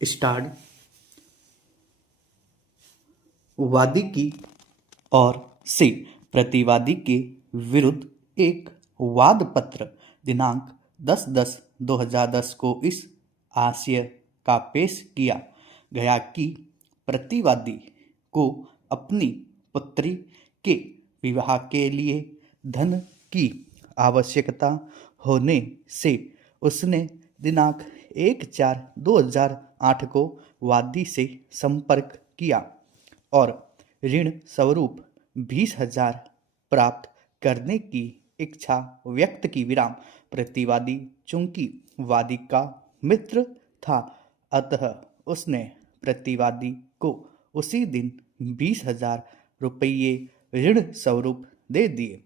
Start वादी की ओर से प्रतिवादी के विरुद्ध एक वाद पत्र दिनांक 10/10/2010 को इस आशय का पेश किया गया कि प्रतिवादी को अपनी पुत्री के विवाह के लिए धन की आवश्यकता होने से उसने दिनांक 1/4/2008 को वादी से संपर्क किया और ऋण स्वरूप 20,000 प्राप्त करने की इच्छा व्यक्त की। प्रतिवादी चूंकि वादी का मित्र था, अतः उसने प्रतिवादी को उसी दिन 20,000 रुपये ऋण स्वरूप दे दिए।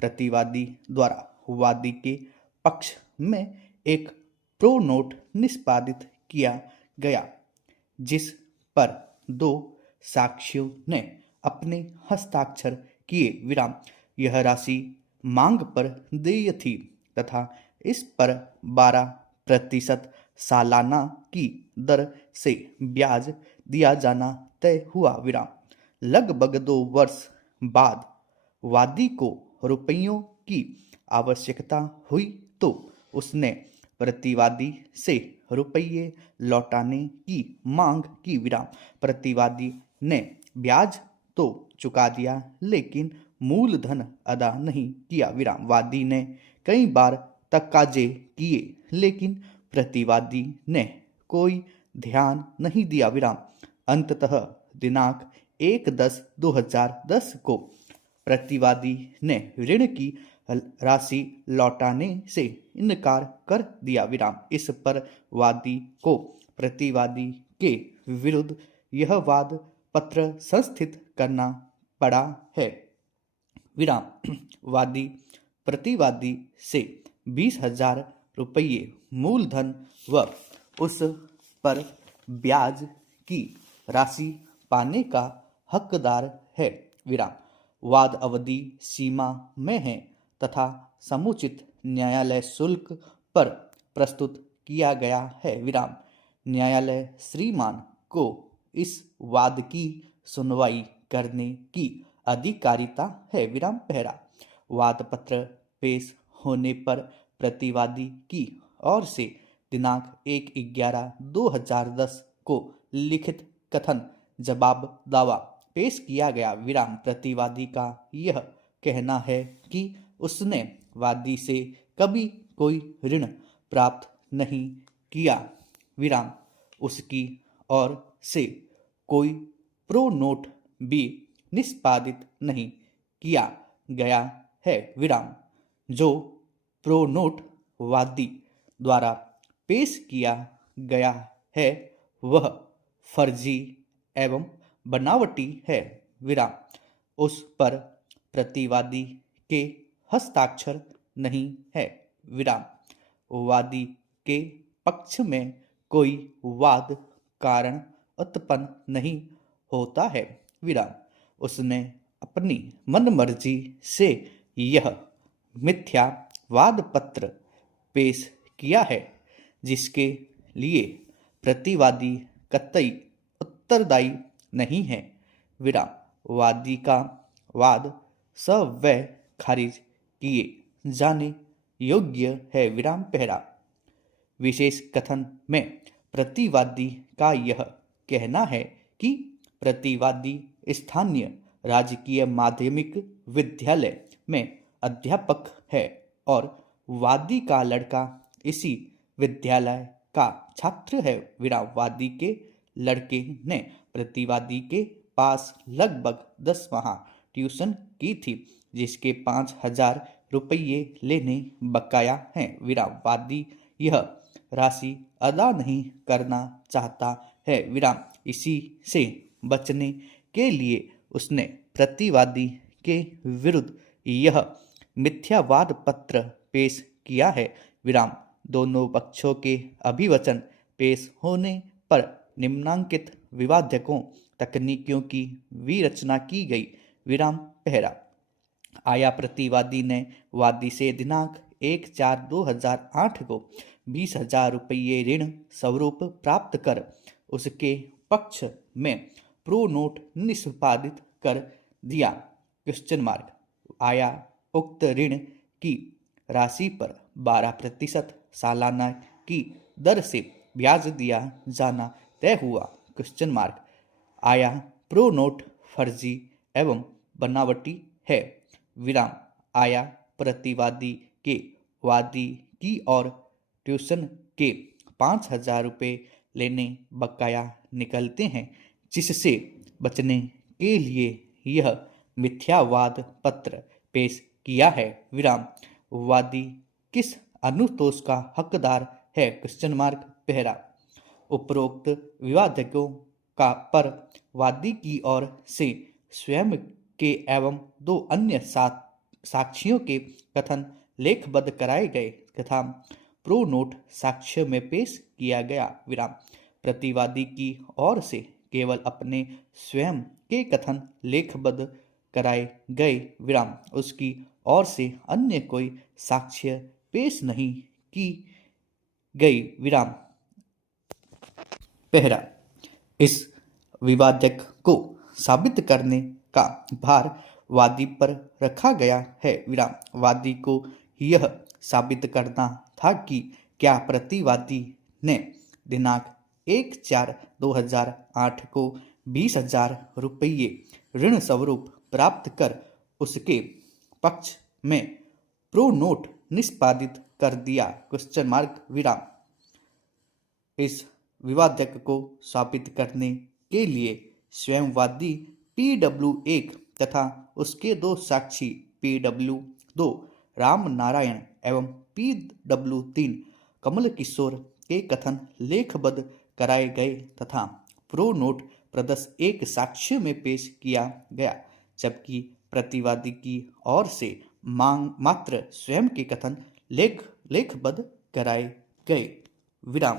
प्रतिवादी द्वारा वादी के पक्ष में एक प्रो नोट निष्पादित किया गया, जिस पर 2 साक्षियों ने अपने हस्ताक्षर किए। यह राशि मांग पर देय थी तथा इस पर 12% सालाना की दर से ब्याज दिया जाना तय हुआ। लगभग 2 वर्ष बाद वादी को रुपयों की आवश्यकता हुई तो उसने प्रतिवादी से रुपये लौटाने की मांग की। प्रतिवादी ने ब्याज तो चुका दिया लेकिन मूलधन अदा नहीं किया। वादी ने कई बार तकाजे किए लेकिन प्रतिवादी ने कोई ध्यान नहीं दिया। अंततः दिनांक 1/10/2010 को प्रतिवादी ने ऋण की राशि लौटाने से इनकार कर दिया। इस पर वादी को प्रतिवादी के विरुद्ध यह वाद पत्र संस्थित करना पड़ा है। वादी प्रतिवादी से 20,000 रुपये मूलधन व उस पर ब्याज की राशि पाने का हकदार है। वाद अवधि सीमा में है तथा समुचित न्यायालय शुल्क पर प्रस्तुत किया गया है। न्यायालय श्रीमान को इस वाद की सुनवाई करने की अधिकारिता है। वाद पत्र पेश होने पर प्रतिवादी की ओर से दिनांक 1/11/2010 को लिखित कथन जवाब दावा पेश किया गया। प्रतिवादी का यह कहना है कि उसने वादी से कभी कोई ऋण प्राप्त नहीं किया। उसकी ओर से कोई प्रो नोट भी निष्पादित नहीं किया गया है। जो प्रो नोट वादी द्वारा पेश किया गया है वह फर्जी एवं बनावटी है। उस पर प्रतिवादी के हस्ताक्षर नहीं है। वादी के पक्ष में कोई वाद कारण उत्पन्न नहीं होता है। उसने अपनी मनमर्जी से यह मिथ्या वाद पत्र पेश किया है जिसके लिए प्रतिवादी कतई उत्तरदायी नहीं है। वादी का वाद सवै खारिज किए जाने योग्य है। विशेष कथन में प्रतिवादी का यह कहना है कि प्रतिवादी स्थानीय राजकीय माध्यमिक विद्यालय में अध्यापक है और वादी का लड़का इसी विद्यालय का छात्र है। वादी के लड़के ने प्रतिवादी के पास लगभग 10 माह ट्यूशन की थी जिसके 5,000 रुपये लेने बकाया हैं। वादी यह राशि अदा नहीं करना चाहता है। इसी से बचने के लिए उसने प्रतिवादी के विरुद्ध यह मिथ्यावाद पत्र पेश किया है। दोनों पक्षों के अभिवचन पेश होने पर निम्नांकित विवादकों तकनीकों की विरचना की गई। आया प्रतिवादी ने वादी से दिनांक 1/4/2008 को 20,000 रुपये ऋण स्वरूप प्राप्त कर उसके पक्ष में प्रो नोट निष्पादित कर दिया। Question mark. आया उक्त ऋण की राशि पर 12% सालाना की दर से ब्याज दिया जाना तय हुआ। Question mark. आया प्रो नोट फर्जी एवं बनावटी है। विराम। आया प्रतिवादी के वादी की और ट्यूशन के 5,000 रुपये लेने बकाया निकलते हैं, जिससे बचने के लिए यह मिथ्यावाद पत्र पेश किया है। विराम। वादी किस अनुतोष का हकदार है? Question mark. पहला, उपरोक्त विवादकों का पर वादी की ओर से स्वयं के एवं 2 अन्य साक्षियों के कथन लेखबद्ध कराए गए तथा प्रो नोट साक्ष्य में पेश किया गया। विराम। प्रतिवादी की ओर से केवल अपने स्वयं के कथन लेखबद्ध कराए गए। विराम। उसकी ओर से अन्य कोई साक्ष्य पेश नहीं की गई। विराम। पहला, इस विवादक को साबित करने का भार वादी पर रखा गया है। विराम। वादी को यह साबित करना था कि क्या प्रतिवादी ने दिनांक 1/4/2008 को 20,000 रुपये ऋण स्वरूप प्राप्त कर उसके पक्ष में प्रो नोट निष्पादित कर दिया। Question mark. विराम। इस विवादक को साबित करने के लिए स्वयं वादी PW1 तथा उसके 2 साक्षी PW2 रामनारायण एवं PW3 कमल किशोर के कथन लेखबद्ध कराए गए तथा प्रो नोट प्रदत्त 1 साक्ष्य में पेश किया गया, जबकि प्रतिवादी की ओर से मात्र स्वयं के कथन लेखबद्ध कराए गए। विराम।